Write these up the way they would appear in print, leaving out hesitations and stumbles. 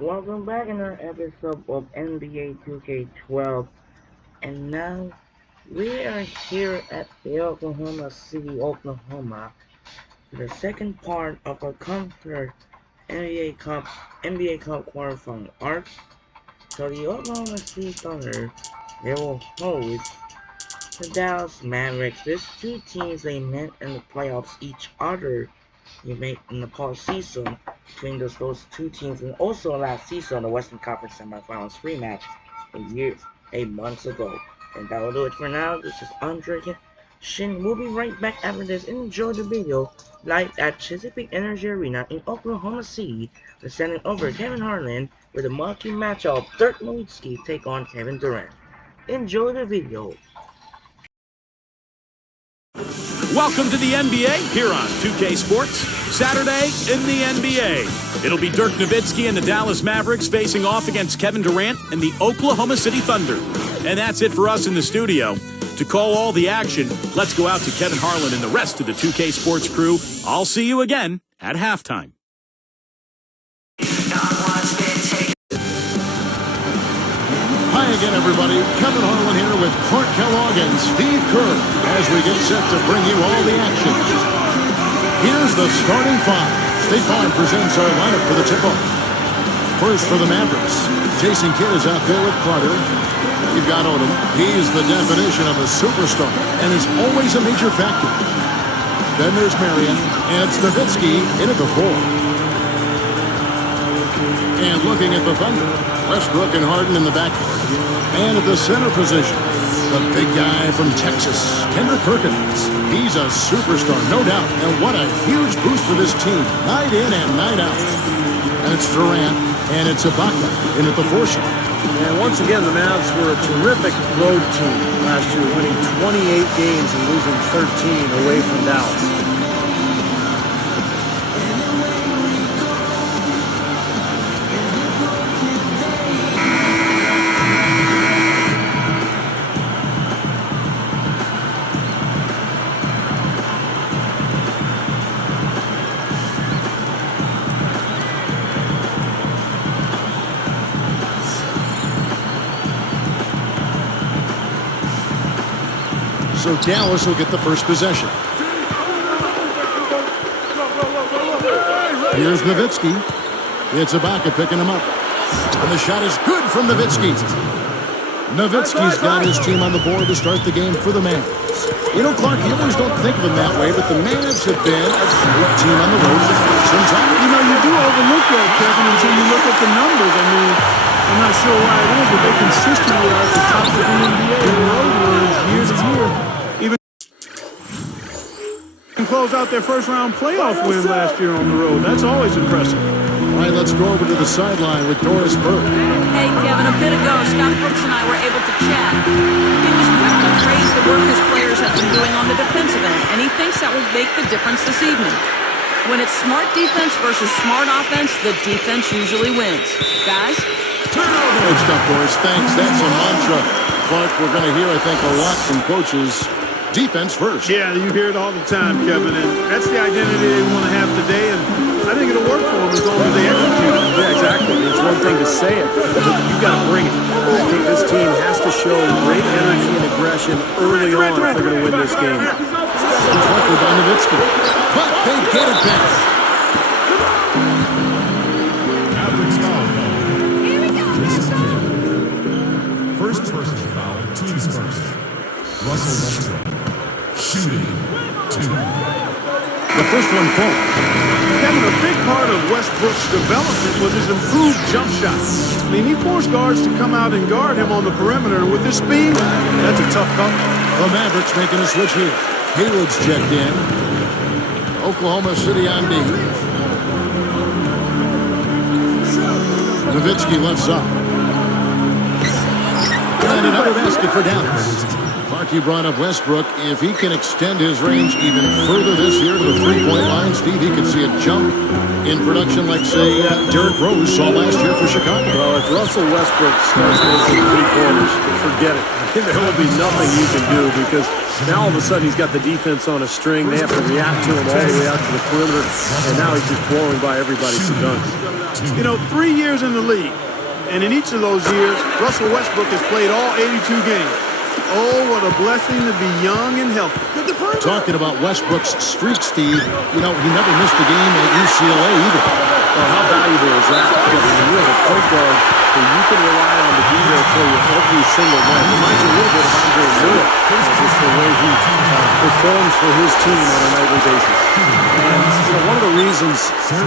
Welcome back in our episode of NBA 2K12, and now we are here at the Oklahoma City, Oklahoma, for the second part of our Comfort NBA Cup quarterfinal arc. So the Oklahoma City Thunder, they will host the Dallas Mavericks. These two teams, they met in the playoffs each other. They met in the postseason between those two teams, and also last season the Western Conference semifinals rematch eight months ago. And that will do it for now. This is Andre Shin. We'll be right back after this. Enjoy the video live at Chesapeake Energy Arena in Oklahoma City. We're sending over Kevin Harlan with a marquee matchup. Dirk Nowitzki take on Kevin Durant. Enjoy the video. Welcome to the NBA here on 2K Sports. Saturday in the NBA. It'll be Dirk Nowitzki and the Dallas Mavericks facing off against Kevin Durant and the Oklahoma City Thunder. And that's it for us in the studio. To call all the action, let's go out to Kevin Harlan and the rest of the 2K Sports crew. I'll see you again at halftime. Hi again, everybody. Kevin Harlan here with Clark Kellogg and Steve Kerr as we get set to bring you all the action. Here's the starting five. State Farm presents our lineup for the tip-off. First for the Mavericks, Jason Kidd is out there with Carter. You've got Odom. He's the definition of a superstar and is always a major factor. Then there's Marion, and it's Nowitzki in at the four. And looking at the Thunder, Westbrook and Harden in the backcourt. And at the center position, the big guy from Texas, Kendrick Perkins. He's a superstar, no doubt. And what a huge boost for this team, night in and night out. And it's Durant, and it's Ibaka in at the four shot. And once again, the Mavs were a terrific road team last year, winning 28 games and losing 13 away from Dallas. So Dallas will get the first possession. Here's Nowitzki. It's Ibaka picking him up. And the shot is good from Nowitzki. Nowitzki's got his team on the board to start the game for the Mavs. You know, Clark, you always don't think of them that way, but the Mavs have been a great team on the road for some time. You know, you do overlook that, Kevin, until you look at the numbers. I mean, I'm not sure why it is, but they consistently are at the top of the NBA in road wins year to year. Even close out their first-round playoff win last year on the road. That's always impressive. All right, let's go over to the sideline with Doris Burke. Hey, Kevin, a bit ago, Scott Brooks and I were able to chat. He was quick to praise the work his players have been doing on the defensive end, and he thinks that will make the difference this evening. When it's smart defense versus smart offense, the defense usually wins. Guys? Good stuff, Doris. Thanks. That's a mantra. Clark, we're going to hear, I think, a lot from coaches. Defense first. Yeah, you hear it all the time, Kevin, and that's the identity they want to have today, and I think it'll work for them as long as they execute it. Yeah, exactly. It's one thing to say it, but you've got to bring it. I think this team has to show great energy and aggression early on if they're going to win this game. Deflected by Nowitzki. But they get it back. Mavericks foul. First personal foul, teams first. Russell Westbrook. Shooting. 2. The first one falls. Kevin, a big part of Westbrook's development was his improved jump shot. I mean, he forced guards to come out and guard him on the perimeter, and with his speed, that's a tough cover. The Mavericks making a switch here. Hayward's checked in. Oklahoma City on D. Nowitzki left side. And another basket for Dallas. Clark Clark, you brought up Westbrook. If he can extend his range even further this year to the three-point line, Steve, he could see a jump in production like, say, Derrick Rose saw last year for Chicago. Well, if Russell Westbrook starts making three-pointers, forget it. There will be nothing you can do because now all of a sudden he's got the defense on a string. They have to react to him all the way out to the perimeter, and now he's just blowing by everybody who does. You know, 3 years in the league, and in each of those years, Russell Westbrook has played all 82 games. Oh, what a blessing to be young and healthy. Talking about Westbrook's streak, Steve, you know, he never missed a game at UCLA either. Well, how valuable is that? Because when you have a point guard that you can rely on to be there for you every single night. It reminds you a little bit of Andre Miller, just the way he performs for his team on a nightly basis. And you know, one of the reasons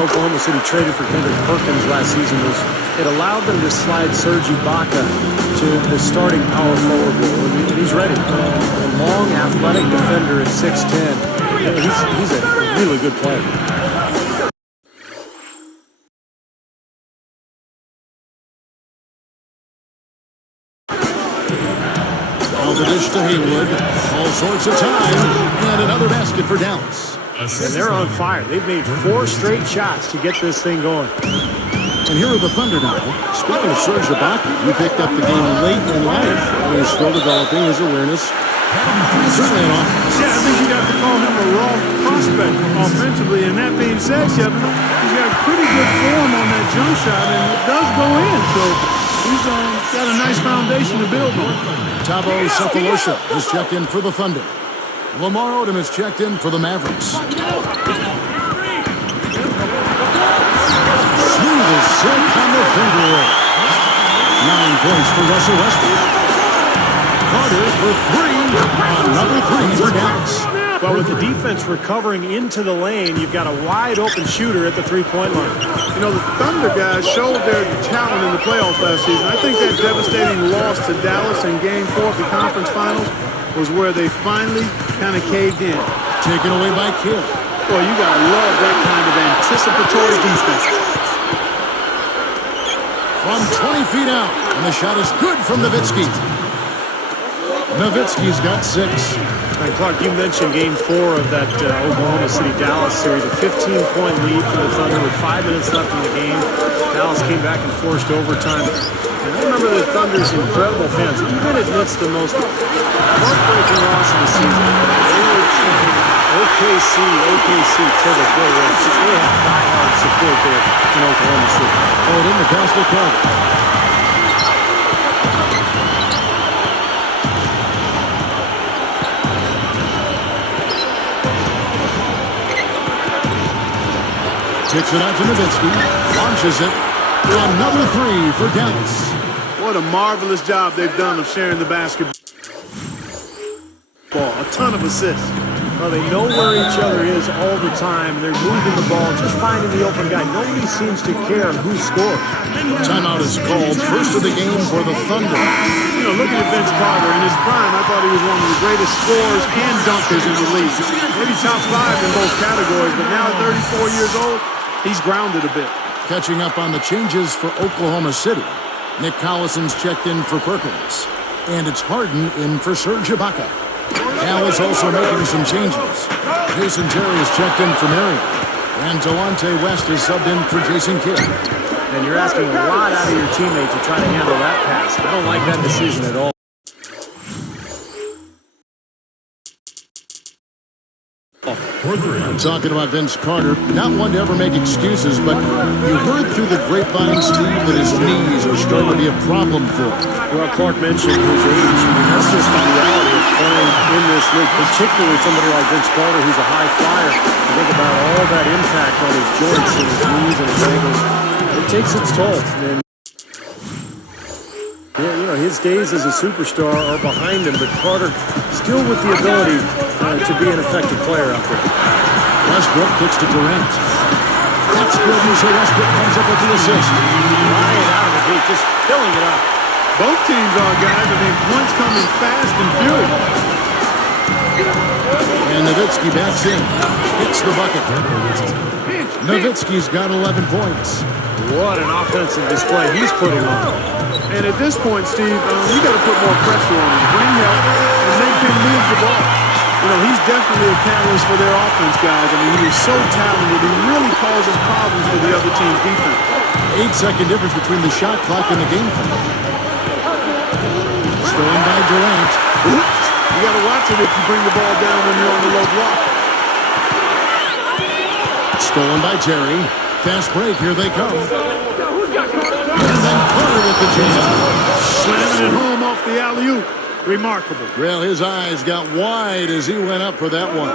Oklahoma City traded for Kendrick Perkins last season was it allowed them to slide Serge Ibaka to the starting power forward role, and he's ready. A long, athletic defender at 6'10". He's a really good player. The dish to Hayward, all sorts of time, and another basket for Dallas. And they're on fire. They've made 4 straight shots to get this thing going. And here are the Thunder now. Speaking of Serge Ibaka, he picked up the game late in life, and he's still developing his awareness. Certainly an offense. Yeah, I think you'd have to call him a raw prospect offensively. And that being said, Kevin, he's got pretty good form on that jump shot, and it does go in. So he's got a nice foundation to build on. Thabo Sefolosha is checked in for the Thunder. Lamar Odom is checked in for the Mavericks. Smooth as silk on the finger roll. 9 points for Russell Westbrook. Carter for 3. Another 3 for Dallas. But with the defense recovering into the lane, you've got a wide-open shooter at the three-point line. You know, the Thunder guys showed their talent in the playoffs last season. I think that devastating loss to Dallas in Game 4 of the conference finals was where they finally kind of caved in. Taken away by Kidd. Boy, you got to love that kind of anticipatory defense. From 20 feet out, and the shot is good from Nowitzki. Nowitzki's got 6. And Clark, you mentioned Game 4 of that Oklahoma City-Dallas series, a 15-point lead for the Thunder with 5 minutes left in the game. Dallas came back and forced overtime. And I remember the Thunder's incredible fans, even amidst the most heartbreaking loss of the season. They were chanting OKC to the bill. They had diehard support there in Oklahoma City. Oh, it in the basket Carter. Kicks it out to Nowitzki. Launches it. Another 3 for Dallas. What a marvelous job they've done of sharing the basketball. A ton of assists. Well, they know where each other is all the time. They're moving the ball, just finding the open guy. Nobody seems to care who scores. Timeout is called. First of the game for the Thunder. You know, looking at Vince Carter in his prime, I thought he was one of the greatest scorers and dunkers in the league. Maybe top 5 in both categories, but now at 34 years old, he's grounded a bit. Catching up on the changes for Oklahoma City. Nick Collison's checked in for Perkins. And it's Harden in for Serge Ibaka. Dallas also making some changes. Jason Terry is checked in for Marion. And Delonte West is subbed in for Jason Kidd. And you're asking a lot out of your teammate to try to handle that pass. I don't like that decision at all. I'm talking about Vince Carter, not one to ever make excuses, but you heard through the grapevine, Steve, that his knees are starting to be a problem for him. Well, Clark mentioned his age. I mean, that's just the reality of playing in this league, particularly somebody like Vince Carter, who's a high flyer. You think about all that impact on his joints and his knees and his ankles. It takes its toll. And yeah, you know, his days as a superstar are behind him, but Carter still with the ability to be an effective player out there. Westbrook kicks to Durant. That's good, and so Westbrook comes up with the assist. Lying out of the gate, just filling it up. Both teams are, guys. I mean, points coming fast and furious. And Nowitzki backs in. Hits the bucket. Nowitzki's got 11 points. What an offensive display he's putting on. And at this point, Steve, you got to put more pressure on him. Bring help and make can move the ball. You know, he's definitely a catalyst for their offense, guys. I mean, he is so talented. He really causes problems for the other team's defense. 8-second difference between the shot clock and the game clock. Stolen by Durant. You got to watch it if you bring the ball down when you're on the low block. Stolen by Terry. Fast break. Here they come. And then Carter with the jam. Slamming it home off the alley-oop. Remarkable. Well, his eyes got wide as he went up for that one.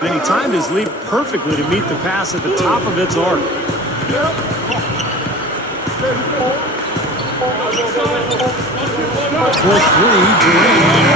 And he timed his leap perfectly to meet the pass at the top of its arc. For three, Durant.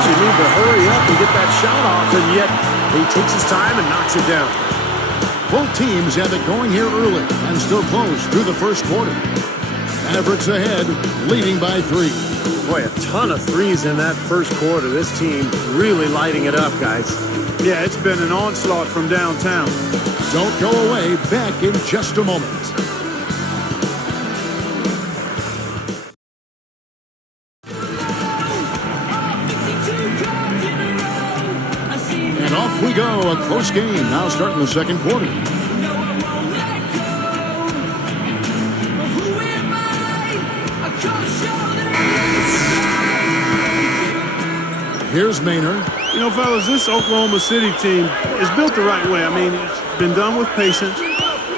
You need to hurry up and get that shot off, and yet he takes his time and knocks it down. Both teams have it going here early and still close through the first quarter. Mavericks ahead, leading by 3. Boy, a ton of threes in that first quarter. This team really lighting it up, guys. Yeah, it's been an onslaught from downtown. Don't go away. Back in just a moment. And off we go. A close game now starting the second quarter. Here's Maynard. You know, fellas, this Oklahoma City team is built the right way. I mean, it's been done with patience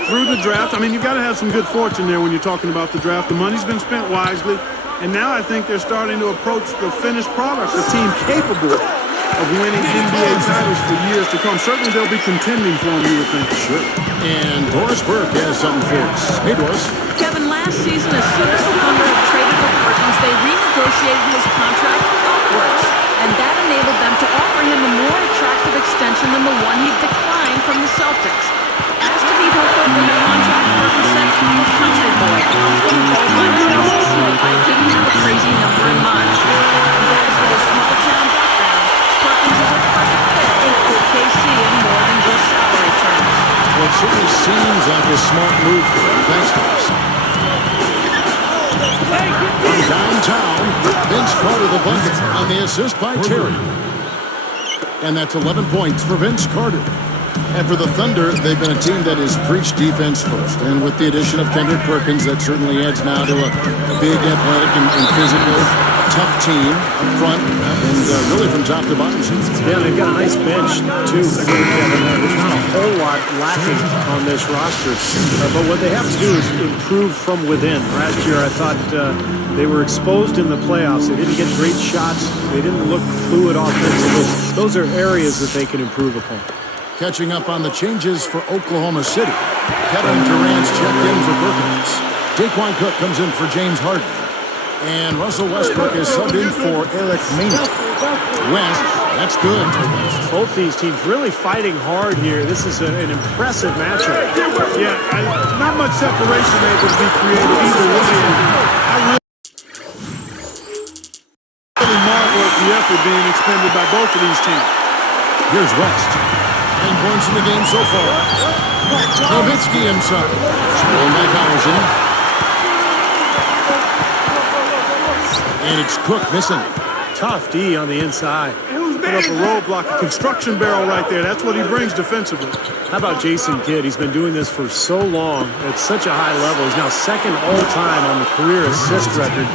through the draft. I mean, you've got to have some good fortune there when you're talking about the draft. The money's been spent wisely, and now I think they're starting to approach the finished product, a team capable of winning NBA titles for years to come. Certainly they'll be contending for them, you would think. Sure. And Doris Burke has something for us. Hey, Doris. Kevin, last season, as soon as the Thunder had traded for Perkins, they renegotiated his contract upwards, and that enabled them to offer him a more attractive extension than the one he declined from the Celtics. Asked to be hooked up in the contract, Perkins said, "I'm a country boy. I'm from Oakland, I didn't have a crazy number in mind." And guys with a small-town background, Perkins is a perfect fit in OKC in more than just salary terms. Well, it certainly seems like a smart move for him. Thanks, Doris. From downtown, Vince Carter the bucket on the assist by Terry. And that's 11 points for Vince Carter. And for the Thunder, they've been a team that has preached defense first. And with the addition of Kendrick Perkins, that certainly adds now to a big, athletic, and physical, tough team up front, and really from top to bottom. Yeah, they've got a nice bench, too, Kevin. There's not a whole lot lacking on this roster. But what they have to do is improve from within. Last year, I thought they were exposed in the playoffs. They didn't get great shots. They didn't look fluid offensively. Those are areas that they can improve upon. Catching up on the changes for Oklahoma City. Kevin Durant's checked in for Perkins. Daquan Cook comes in for James Harden. And Russell Westbrook is subbed in for Eric Maynard. West, that's good. Both these teams really fighting hard here. This is an impressive matchup. Yeah, not much separation able to be created either way. I really marvel at the effort being expended by both of these teams. Here's West. 9 points in the game so far. Nowitzki himself. Stolen by Collison. And it's Cook missing. Tough D on the inside. Put up a roadblock, a construction barrel right there. That's what he brings defensively. How about Jason Kidd? He's been doing this for so long at such a high level. He's now second all-time on the career assist record,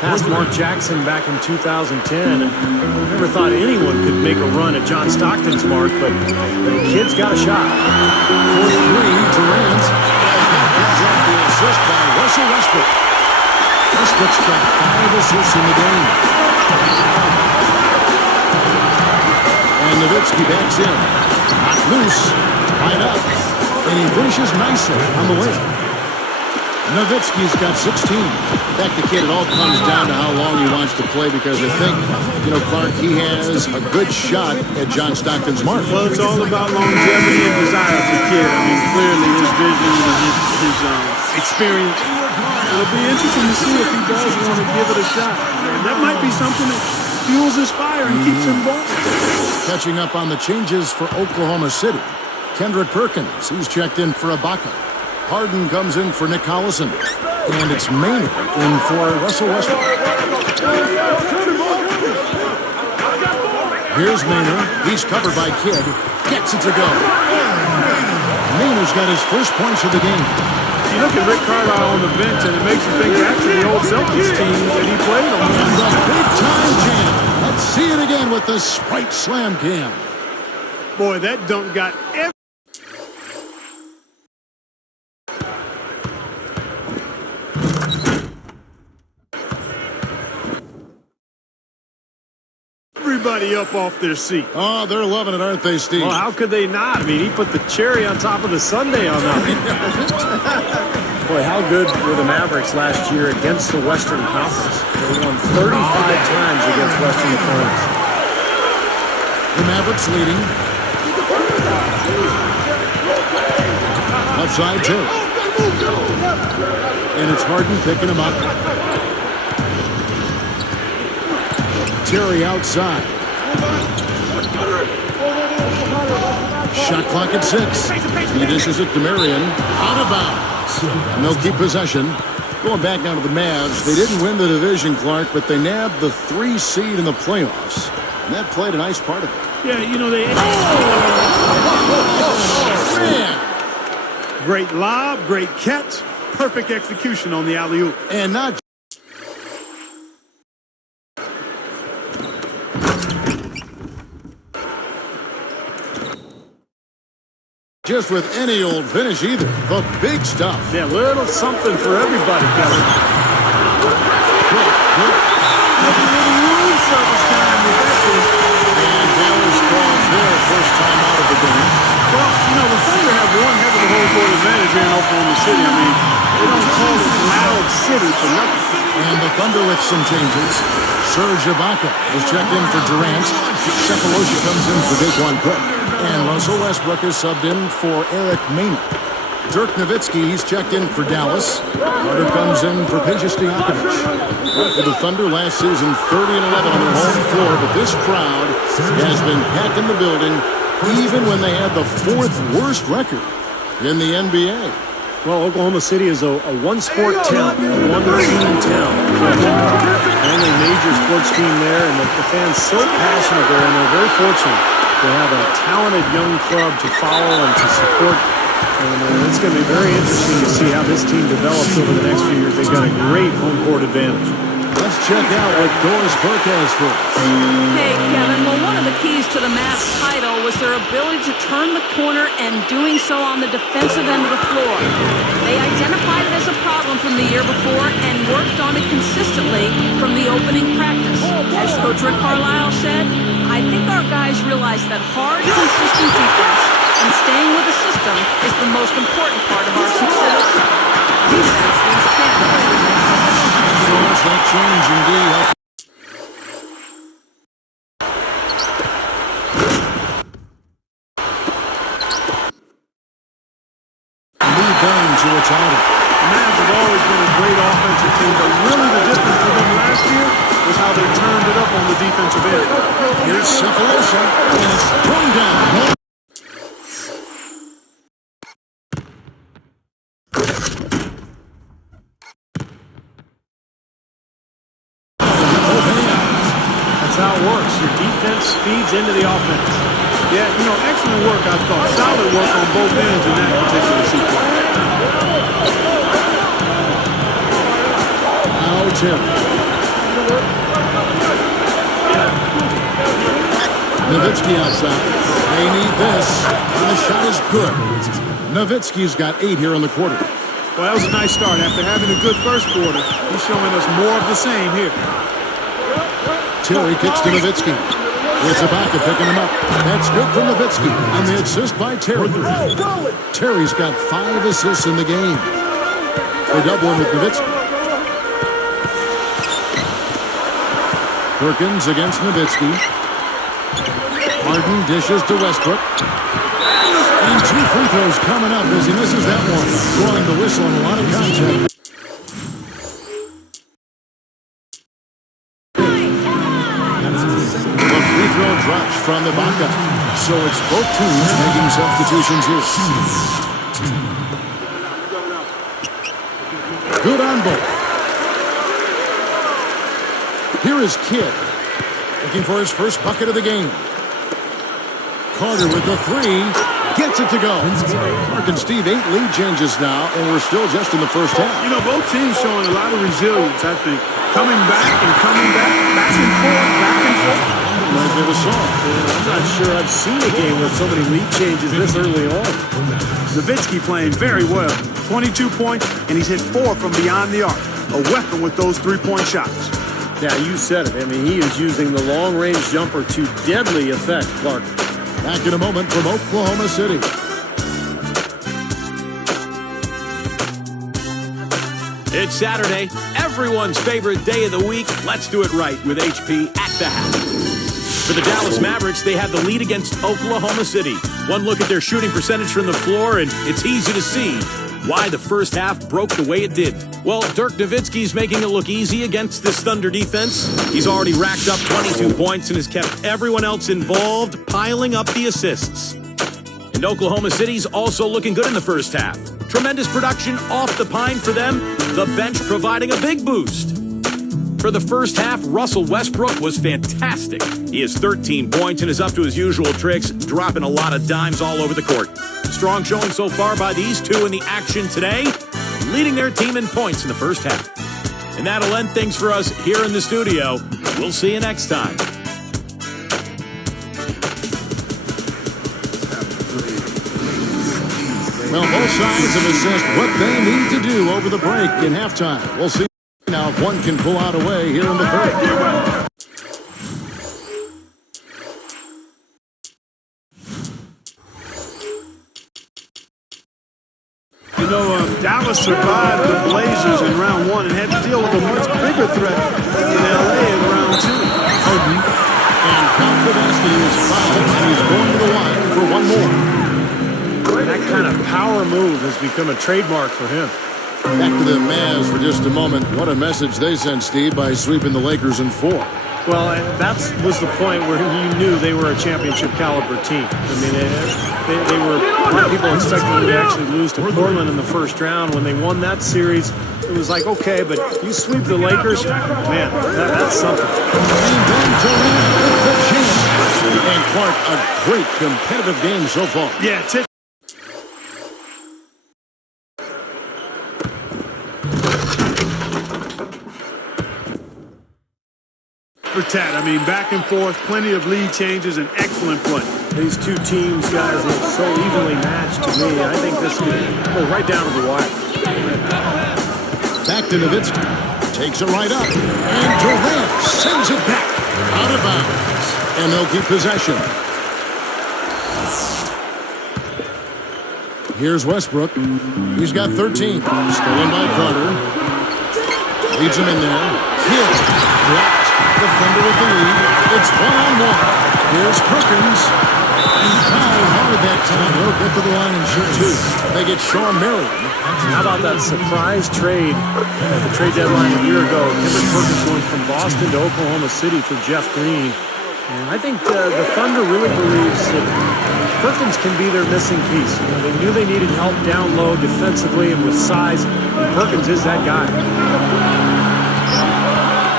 past Mark Jackson back in 2010. And I never thought anyone could make a run at John Stockton's mark, but the Kidd's got a shot. For three, Durant. Gives up the assist by Russell Westbrook. Westbrook's got 5 assists in the game. And Nowitzki backs in. Not loose. Right up. And he finishes nicely on the way. Nowitzki's got 16. Back to kid, it all comes down to how long he wants to play because I think, Clark, he has a good shot at John Stockton's mark. Well, it's all about longevity and desire for Kidd. I mean, clearly his vision and his experience. It'll be interesting to see if he does want to give it a shot. And that might be something that fuels his fire and keeps him going. Catching up on the changes for Oklahoma City. Kendrick Perkins, he's checked in for Ibaka. Harden comes in for Nick Collison. And it's Maynard in for Russell Westbrook. Here's Maynard. He's covered by Kidd. Gets it to go. Maynard's got his first points of the game. You look at Rick Carlisle on the bench, and it makes you think back to the old Celtics team that he played on. And the big-time jam. Let's see it again with the Sprite Slam Cam. Boy, that dunk got everybody up off their seat. Oh, they're loving it, aren't they, Steve? Well, how could they not? I mean, he put the cherry on top of the sundae on that. Boy, how good were the Mavericks last year against the Western Conference? They won 35 times against Western opponents. The Mavericks leading. Left side, too. And it's Harden picking him up. Terry outside. Shot clock at 6. He dishes it to Marion. Out of bounds. And they'll keep possession. Going back now to the Mavs. They didn't win the division, Clark, but they nabbed the 3 seed in the playoffs. And that played a nice part of it. Yeah, they... Man. Great lob, great catch, perfect execution on the alley-oop. And not just with any old finish either. The big stuff. Yeah, little something for everybody, Kevin. Room service time with that one. And Dallas calls their first time out of the game. Well, the Thunder have one heck of a home court advantage here in Oklahoma City. I mean, they don't call it Loud City for nothing. And the Thunder with some changes. Serge Ibaka is checked in for Durant. Cephalosha comes in for Daquan Cook. And Russell Westbrook is subbed in for Eric Maynard. Dirk Nowitzki, he's checked in for Dallas. Carter comes in for Peja Stojakovic. For the Thunder last season, 30-11 on their home floor, but this crowd has been packed in the building even when they had the 4th worst record in the NBA. Well, Oklahoma City is a one-sport town, a one-team town. Only major sports team there, and the fans so passionate there, and they're very fortunate to have a talented young club to follow and to support. And it's going to be very interesting to see how this team develops over the next few years. They've got a great home court advantage. Let's check out what Doris Burke has for us. Hey, Kevin, well, one of the keys to the Mavs title was their ability to turn the corner and doing so on the defensive end of the floor. They identified it as a problem from the year before and worked on it consistently from the opening practice. As Coach Rick Carlisle said, I think our guys realize that hard, consistent defense and staying with the system is the most important part of our success. Defense wins championships. So much that change indeed. Move down to a title. The Mavs have always been a great offensive team, but really the difference for them last year was how they turned it up on the defensive end. Here's Cephalosha, and it's thrown down. That's how it works. Your defense feeds into the offense. Yeah, excellent work, I thought. Solid work on both ends in that particular sequence. Now Tim. Nowitzki outside. They need this. And the shot is good. Nowitzki's got 8 here in the quarter. Well, that was a nice start. After having a good first quarter, he's showing us more of the same here. Terry kicks to Nowitzki. It's Ibaka picking him up. That's good for Nowitzki. And the assist by Terry. Terry's got 5 assists in the game. They double him with Nowitzki. Perkins against Nowitzki. Harden dishes to Westbrook. And 2 free throws coming up as he misses that one. Blowing the whistle on a lot of contact. The free throw drops from Ibaka. So it's both teams making substitutions here. Good on both. Here is Kidd. Looking for his first bucket of the game. Carter with the 3. Gets it to go. Mark and Steve, 8 lead changes now, and we're still just in the first half. You know, both teams showing a lot of resilience, I think. Coming back and coming back and forth, back and forth. Reminds me of a song. I'm not sure I've seen a game with so many lead changes this early on. Nowitzki playing very well. 22 points, and he's hit 4 from beyond the arc. A weapon with those 3-point shots. Yeah, you said it. I mean, he is using the long-range jumper to deadly effect, Clark. Back in a moment from Oklahoma City. It's Saturday, everyone's favorite day of the week. Let's do it right with HP at the hat. For the Dallas Mavericks, they have the lead against Oklahoma City. One look at their shooting percentage from the floor, and it's easy to see why the first half broke the way it did. Well, Dirk Nowitzki's making it look easy against this Thunder defense. He's already racked up 22 points and has kept everyone else involved, piling up the assists. And Oklahoma City's also looking good in the first half. Tremendous production off the pine for them, the bench providing a big boost. For the first half, Russell Westbrook was fantastic. He has 13 points and is up to his usual tricks, dropping a lot of dimes all over the court. Strong showing so far by these two in the action today, leading their team in points in the first half. And that'll end things for us here in the studio. We'll see you next time. Well, both sides have assessed what they need to do over the break in halftime. We'll see now if one can pull out a way here in the third. You know, Dallas survived the Blazers in round 1 and had to deal with a much bigger threat in L.A. in round 2. Harden. And count the basket. He is fouled, and he's going to the line for one more. That kind of power move has become a trademark for him. Back to the Mavs for just a moment. What a message they sent, Steve, by sweeping the Lakers in 4. Well, that was the point where you knew they were a championship caliber team. I mean, they were, a lot of people expected them to actually lose to Portland in the first round. When they won that series, it was like, okay, but you sweep the Lakers, man, that's something. And then Durant with the chance. And Clark, a great competitive game so far. Yeah, I mean, back and forth, plenty of lead changes, and excellent play. These two teams, guys, look so evenly matched to me. I think this could go right down to the wire. Back to Nowitzki. Takes it right up. And Durant sends it back. Out of bounds. And they'll keep possession. Here's Westbrook. He's got 13. Stolen by Carter. Leads him in there. Kidd. Blocked. The Thunder with the lead. It's 1-on-1. Here's Perkins. He fouled hard that time. He'll get to the line and shoot 2. They get Sean Marion. How about that surprise trade at the trade deadline a year ago? Kendrick Perkins going from Boston to Oklahoma City for Jeff Green. And I think the Thunder really believes that Perkins can be their missing piece. You know, they knew they needed help down low defensively and with size, and Perkins is that guy.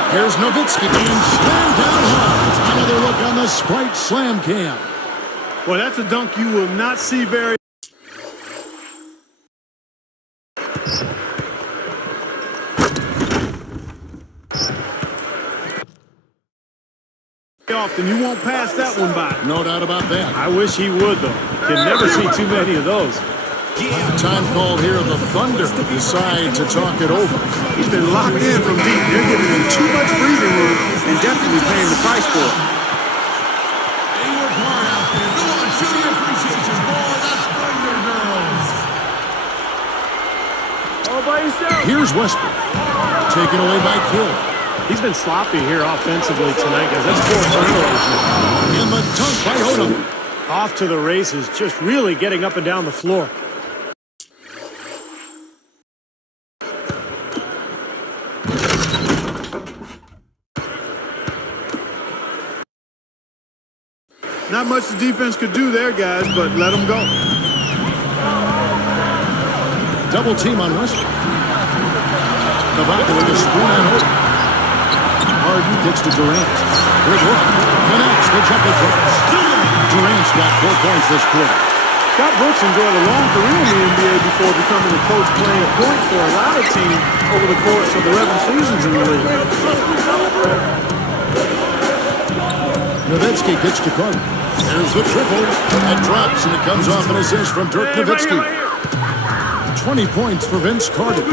Here's Nowitzki being slammed down hard. Another look on the Sprite Slam Cam. Well, that's a dunk you will not see very often. You won't pass that one by. No doubt about that. I wish he would, though. Can never see too many of those. Time called here. The Thunder decide to talk it over. He's been locked in from deep. They're giving him too much breathing room and definitely paying the price for it. They work hard out there. Go on, show your appreciation, boy. That's Thunder girls. All by yourself. Here's Westbrook. Taken away by Kidd. He's been sloppy here offensively tonight, guys. That's 4 turnovers now. And the dunk by Odom. Off to the races, just really getting up and down the floor. Not much the defense could do there, guys, but let them go. Double team on Westbrook. Ibaka with a screen on Odom. Harden gets to Durant. Good look. Connects the jumper drops. Durant's got 4 points this quarter. Scott Brooks enjoyed a long career in the NBA before becoming a coach playing point for a lot of teams over the course of 11 seasons in the league. Nowitzki gets to Carter. There's the triple. It drops, and it comes off an assist from Dirk Nowitzki. 20 points for Vince Carter.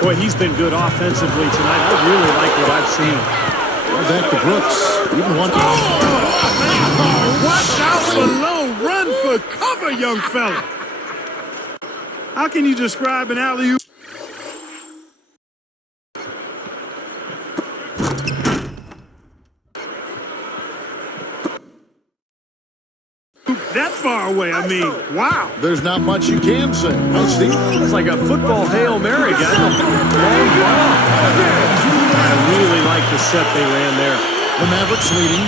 Boy, he's been good offensively tonight. I really like what I've seen. Back to Brooks. Even one. Watch out below. Run for cover, young fella. How can you describe an alley-oop that far away? I mean, wow. There's not much you can say. I see. It's like a football Hail Mary, guys. Long ball. I really like the set they ran there. The Mavericks leading.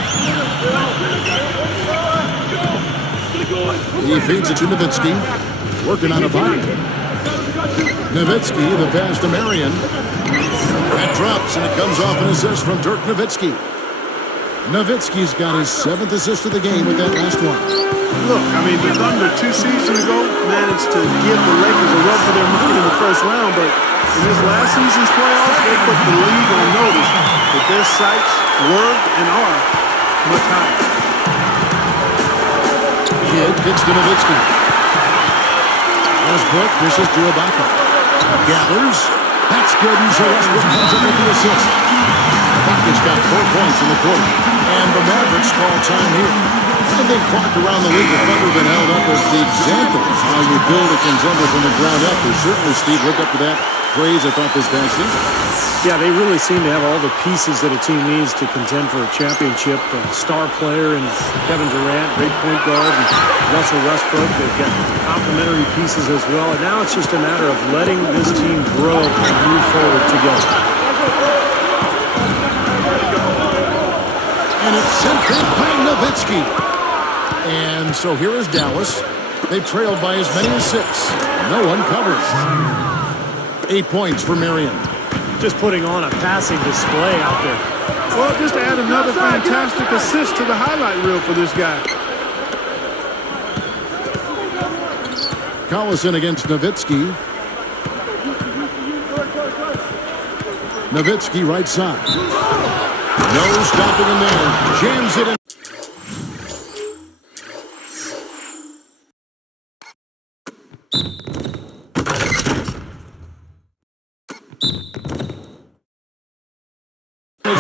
He feeds it to Nowitzki. Working on a body. Nowitzki, the pass to Marion. That drops, and it comes off an assist from Dirk Nowitzki. Nowitzki's got his 7th assist of the game with that last one. Look, I mean, the Thunder 2 seasons ago managed to give the Lakers a run for their money in the first round, but in this last season's playoffs, they put the league on notice that their sights were and are much higher. Kidd gets to Nowitzki. Westbrook dishes to Ibaka. Gathers. That's good, and so Westbrook comes up with the assist. Ibaka's got 4 points in the quarter, and the Mavericks call time here. I think Clark around the league, the Thunder have been held up as the example of how you build a contender from the ground up. There's certainly, Steve, lived up to that praise, I thought, this past season. Yeah, they really seem to have all the pieces that a team needs to contend for a championship. A star player and Kevin Durant, great point guard, and Russell Westbrook. They've got complementary pieces as well. And now it's just a matter of letting this team grow and move forward together. And it's sent back by Nowitzki. And so here is Dallas. They trailed by as many as 6. No one covers. 8 points for Marion. Just putting on a passing display out there. Well, just to add another fantastic assist to the highlight reel for this guy. Collison against Nowitzki. Nowitzki right side. No stopping him there. Jams it in.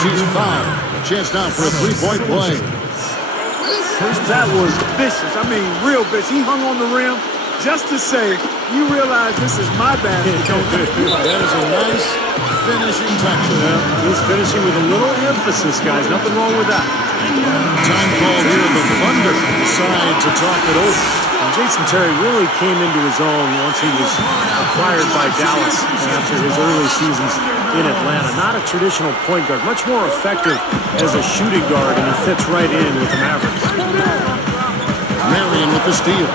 He's fouled. A chance now for a 3-point play. That was vicious. I mean, real vicious. He hung on the rim just to say, you realize this is my basket. That is a nice finishing touch. Yeah, he's finishing with a little emphasis, guys. Nothing wrong with that. Time called here. The Thunder decide to talk it over. And Jason Terry really came into his own once he was acquired by Dallas after his early seasons in Atlanta. Not a traditional point guard, much more effective as a shooting guard, and he fits right in with the Mavericks. Marion with the steal.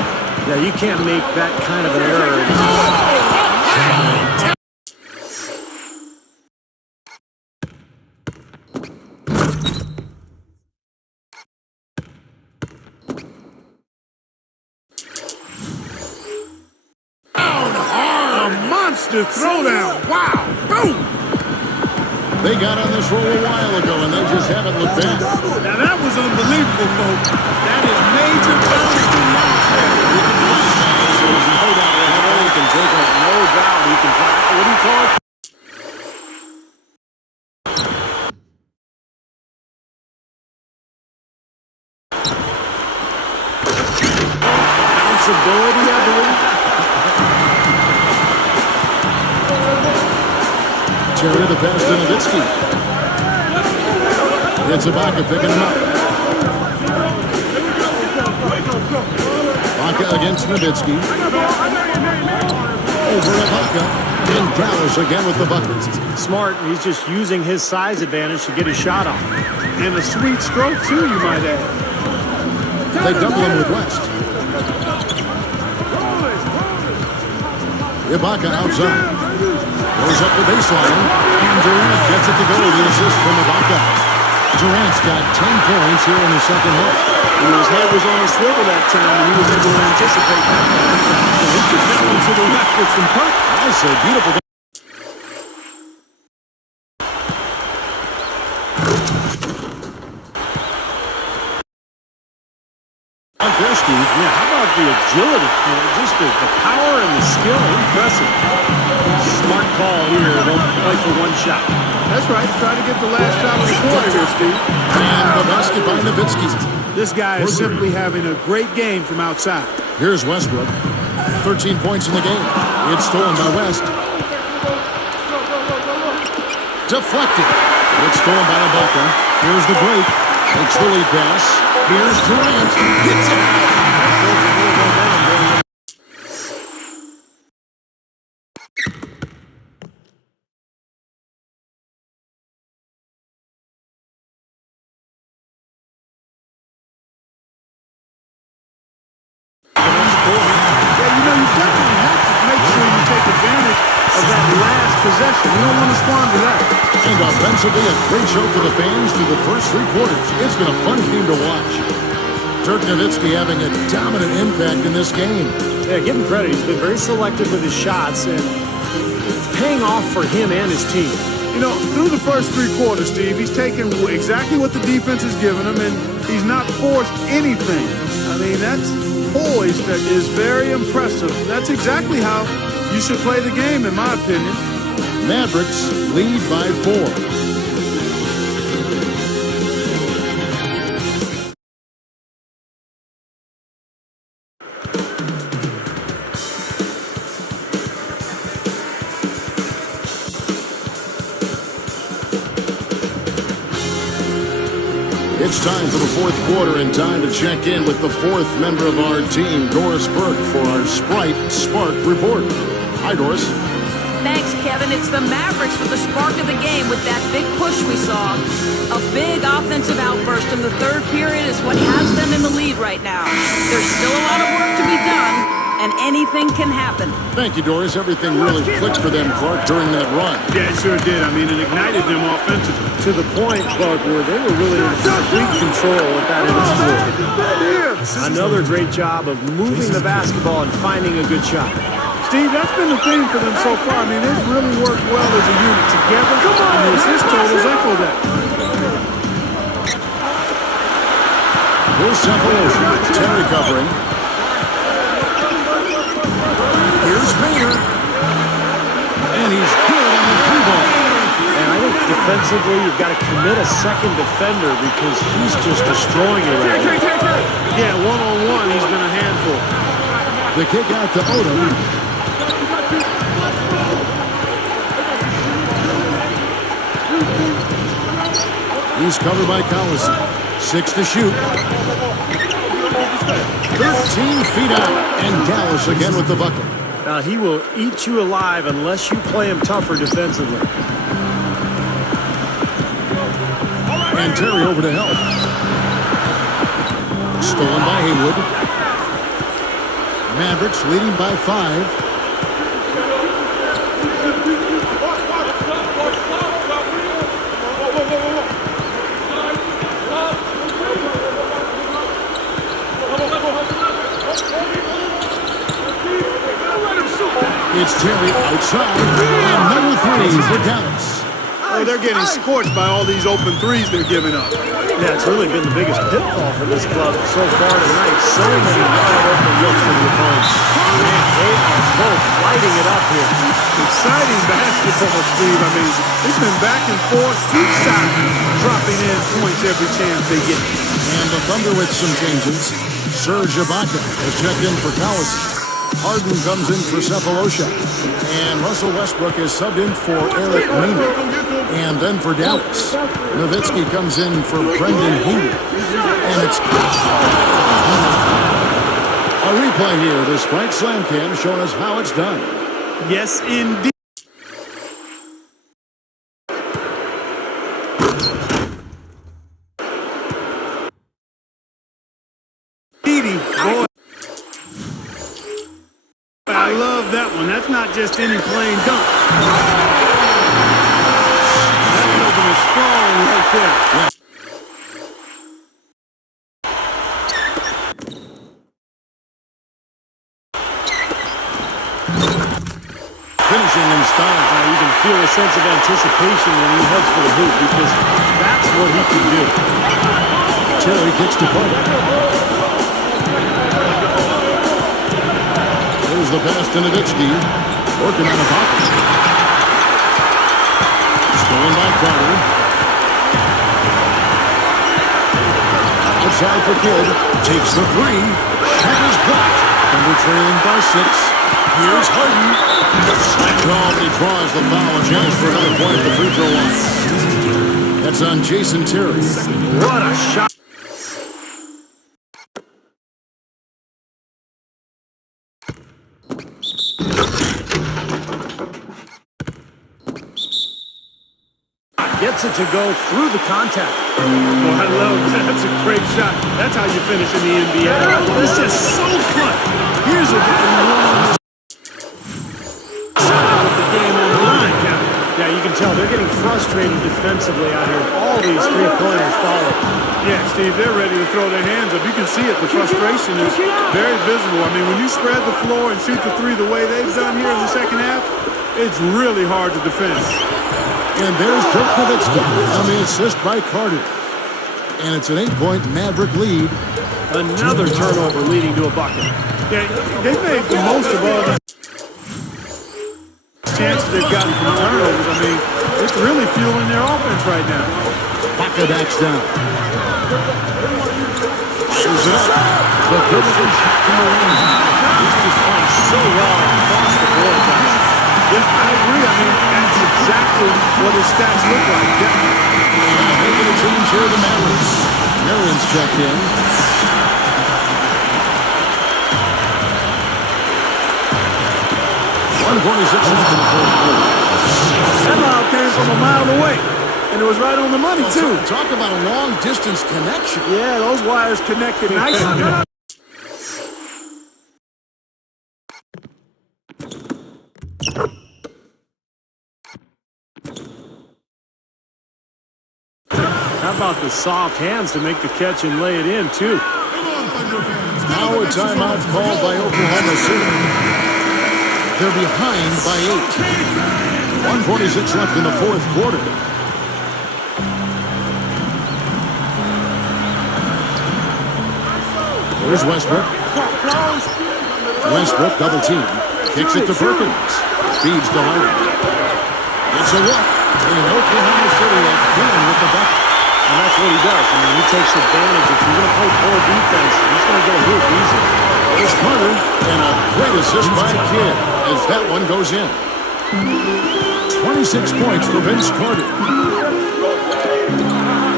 Yeah, you can't make that kind of an error. Monster throwdown. Wow. Boom. They got on this roll a while ago, and they just haven't looked back. Now, that was unbelievable, folks. That is major bonus to launch there. No doubt he can take it. No doubt he can fly. What do you call it? Bounceability, I believe. Terry the pass to Nowitzki. It's Ibaka picking him up. Ibaka against Nowitzki. Over Ibaka. And Dallas again with the bucket. Smart. He's just using his size advantage to get his shot off. And a sweet stroke, too, you might add. They double him with West. Ibaka outside. Goes up the baseline. And Durant gets it to go. The assist from Ibaka. Durant's got 10 points here in the second half. His head was on a swivel that time, and he was able to anticipate that. He took that one to the left with some pump. I say beautiful. Yeah, how about the agility? Just the power and the skill. Impressive. Smart call here. They'll play for one shot. That's right. Try to get the last shot of the quarter here, Steve. And the basket by Nowitzki. This guy is simply having a great game from outside. Here's Westbrook. 13 points in the game. It's stolen by West. Deflected. It's stolen by Ibaka. Here's the break. Takes the lead pass. Here's Durant. Hits it. Possession. You don't want to squander that. And offensively, a great show for the fans through the first 3 quarters. It's been a fun game to watch. Dirk Nowitzki having a dominant impact in this game. Yeah, give him credit. He's been very selective with his shots, and it's paying off for him and his team. You know, through the first 3 quarters, Steve, he's taken exactly what the defense has given him, and he's not forced anything. I mean, that's poise that is very impressive. That's exactly how you should play the game, in my opinion. Mavericks lead by 4. It's time for the 4th quarter and time to check in with the 4th member of our team, Doris Burke, for our Sprite Spark Report. Hi, Doris. Thanks, Kevin. It's the Mavericks with the spark of the game with that big push we saw. A big offensive outburst in the 3rd period is what has them in the lead right now. There's still a lot of work to be done, and anything can happen. Thank you, Doris. Everything really clicked for them, Clark, during that run. Yeah, it sure did. I mean, it ignited them offensively. To the point, Clark, where they were really in complete control at that end of the floor. Another great job of moving the basketball and finding a good shot. Steve, that's been the theme for them so far. I mean, they've really worked well as a unit together, and the assist totals echo that. Here's Cephalosha. Terry covering. Here's Rayner. And he's good on the 3-ball. And I think defensively, you've got to commit a second defender because he's just destroying you right now. Yeah, one-on-one, he's been a handful. The kick out to Odom. He's covered by Collison. 6 to shoot. 13 feet out. And Dallas again with the bucket. Now, he will eat you alive unless you play him tougher defensively. And Terry over to help. Stolen by Haywood. Mavericks leading by 5. It's Terry outside. Another 3 for Dallas. Oh, they're getting scorched by all these open threes they're giving up. Yeah, it's really been the biggest pitfall for this club so far tonight. So many wide open looks from the opponents. Man, they are both lighting it up here. Exciting basketball, Steve. I mean, it's been back and forth, each side dropping in points every chance they get. And the Thunder with some changes. Serge Ibaka has checked in for Collison. Harden comes in for Cephalosha. And Russell Westbrook is subbed in for Eric Neiman. And then for Dallas, Nowitzki comes in for Brendan Hood. And it's a replay here. The Sprite Slam Cam showing us how it's done. Yes, indeed. Boy, I love that one. That's not just any plain dunk. That's making it strong right there. Yeah. Finishing in style. Now you can feel a sense of anticipation when he heads for the hoop because that's what he can do. Terry kicks to Carter. There's the pass to Nowitzki. Working on the pocket. Stolen by Carter. Outside for Kidd. Takes the three. Shot is blocked. Thunder trailing by 6. Here's Harden. No, he draws the foul. A chance for another point at the free throw line. That's on Jason Terry. What a shot. Gets it to go through the contact. Oh, I love that. That's a great shot. That's how you finish in the NBA. It's just so clutch. Here's a guy who won with the game on the line, Kevin. Yeah, you can tell they're getting frustrated defensively out here. All these three-pointers follow. Yeah, Steve, they're ready to throw their hands up. You can see it. The frustration is very visible. I mean, when you spread the floor and shoot the three the way they've done here in the second half, it's really hard to defend. And there's Dirk Nowitzki on the assist by Carter. And it's an 8-point Maverick lead. Another turnover leading to a bucket. Yeah, they've made the most of all the chances they've gotten from turnovers. I mean, it's really fueling their offense right now. Baca backs down. Fires it up. The Pistons shot from the wing. He's just playing so well across the board, guys. Yeah, I agree. I mean, that's exactly what his stats look like. Making a change here, the Mavericks. Marion's checked in. .146 left in the fourth quarter. That ball came from a mile away, and it was right on the money, too. Talk about a long-distance connection. Yeah, those wires connected nicely. How about the soft hands to make the catch and lay it in, too? Now a timeout called by Oklahoma City. They're behind by 8. 1:46 left in the fourth quarter. Here's Westbrook. Westbrook double team. Kicks it to Perkins. Feeds to Harden. It's a look. And Oklahoma City again with the bucket. And that's what he does. I mean, he takes advantage. If you're going to play poor defense, he's going to get a hoop easy. There's Carter. And a great assist by Kidd as that one goes in. 26 points for Vince Carter.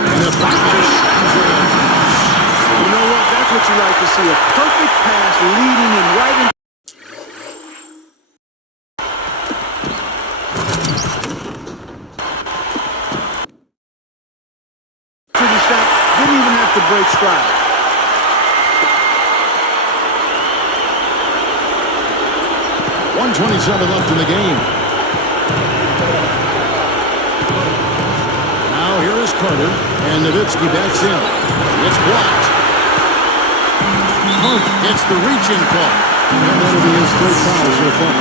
And a backdoor shot. You know what? That's what you like to see. A perfect pass leading and right in. Didn't even have to break stride. .127 left in the game. Now here is Carter, and Nowitzki backs in. It's blocked. Hart gets the reach-in call, and that'll be his third foul so far.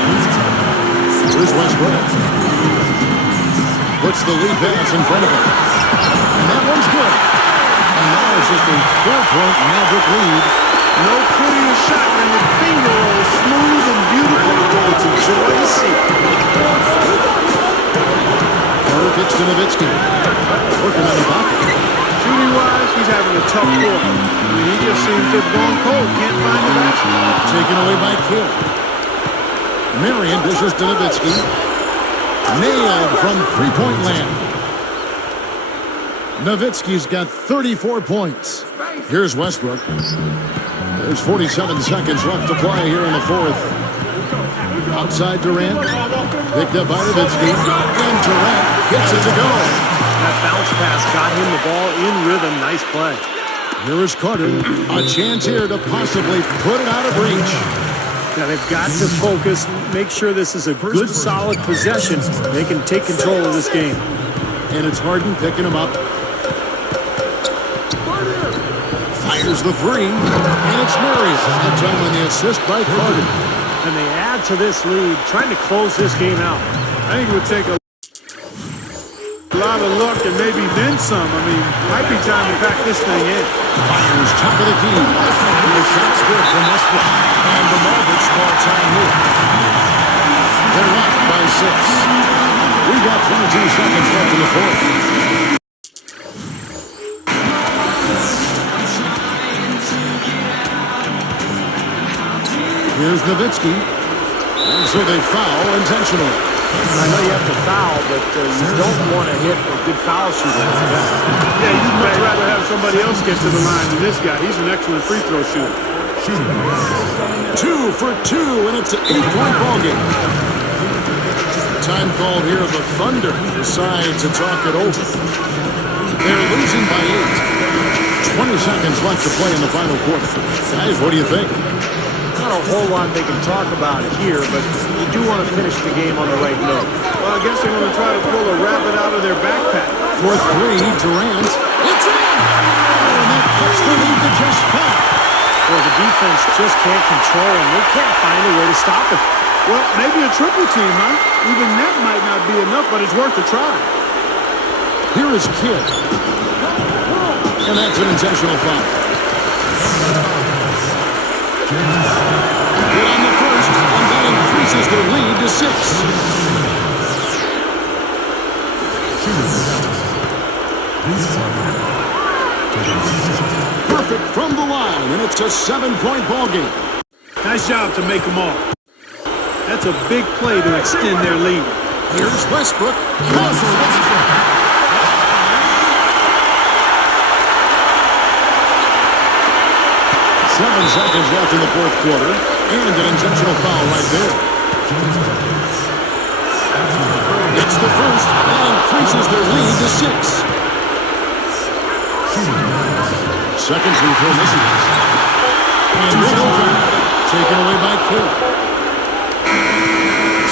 Here's Westbrook. Puts the lead pass in front of him, and that one's good. And now it's just a 4-point Maverick lead. No prettier shot than the finger roll, smooth and beautiful. It's a joy to see. Carter kicks to Nowitzki. Working on the pocket. Shooting-wise, he's having a tough quarter. I mean, he just seems to have gone cold. Can't find the basket. Taken away by Kidd. Marion dishes to Nowitzki. Nailed from three-point land. Nowitzki's got 34 points. Here's Westbrook. There's 47 seconds left to play here in the fourth. Outside Durant. Picked up by Nowitzki. And Durant gets it to go. That bounce pass got him the ball in rhythm. Nice play. Here is Carter. A chance here to possibly put it out of reach. Now they've got to focus, make sure this is a good, solid possession. They can take control of this game. And it's Harden picking him up. Fires the three. And it's Marion. That time on the assist by Carter. And they add to this lead, trying to close this game out. I think it would take a lot of luck and maybe then some. I mean, might be time to pack this thing in. Fires top of the key. The shot's good from Westbrook. And the Mavericks call time here. They're up by 6. We got 22 seconds left in the fourth. Here's Nowitzki. And so they foul intentionally. I know you have to foul, but you don't want to hit a good foul shooter. Yeah, you'd much rather have somebody else get to the line than this guy. He's an excellent free throw shooter. 2 for 2, and it's an 8-point ball game. Time called here. The Thunder decide to talk it over. They're losing by 8. 20 seconds left to play in the final quarter. Guys, what do you think? Not a whole lot they can talk about here, but you do want to finish the game on the right note. Well, I guess they're going to try to pull a rabbit out of their backpack. For 3, Durant. It's in! Oh, and that cuts the lead to just 5. Well, the defense just can't control him. They can't find a way to stop him. Well, maybe a triple team, huh? Even that might not be enough, but it's worth a try. Here is Kidd. And that's an intentional foul. Good on the first, and that increases their lead to 6. Perfect from the line, and it's a 7-point ball game. Nice job to make them all. That's a big play to extend their lead. Here's Westbrook. 7 seconds left in the fourth quarter, and an intentional foul right there. It's the first, and increases their lead to 6. Second free throw misses. And taken away by Kidd.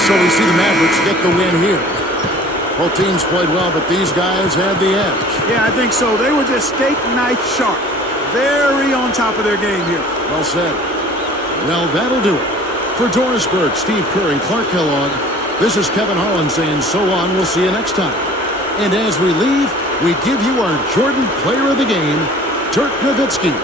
So we see the Mavericks get the win here. Both teams played well, but these guys had the edge. Yeah, I think so. They were just steak knife sharp. Very on top of their game here. Well said. Well, that'll do it. For Doris Burke, Steve Kerr, and Clark Kellogg, this is Kevin Harlan saying so long. We'll see you next time. And as we leave, we give you our Jordan Player of the Game, Dirk Nowitzki.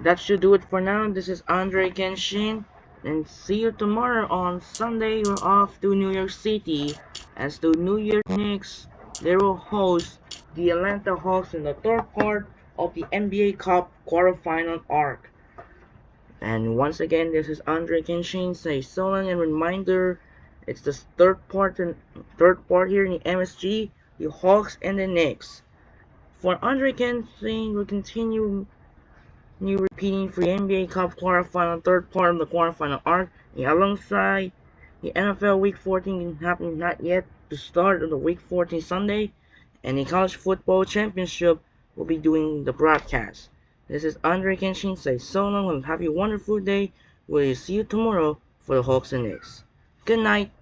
that should do it for now. This is Andre Kenshin, and see you tomorrow on Sunday. We're off to New York City as the New York Knicks. They will host the Atlanta Hawks in the third part of the NBA Cup quarterfinal arc. And once again, this is Andre Kenshin. Say so long and reminder, it's the third part here in the MSG, the Hawks and the Knicks. For Andre Kenshin, we'll continue repeating for the NBA Cup quarterfinal, third part of the quarterfinal arc, and alongside the NFL Week 14 happening not yet, the start of the Week 14 Sunday, and the College Football Championship will be doing the broadcast. This is Andre Kenshin. Say so long and have a wonderful day. We'll see you tomorrow for the Hawks and Knicks. Good night.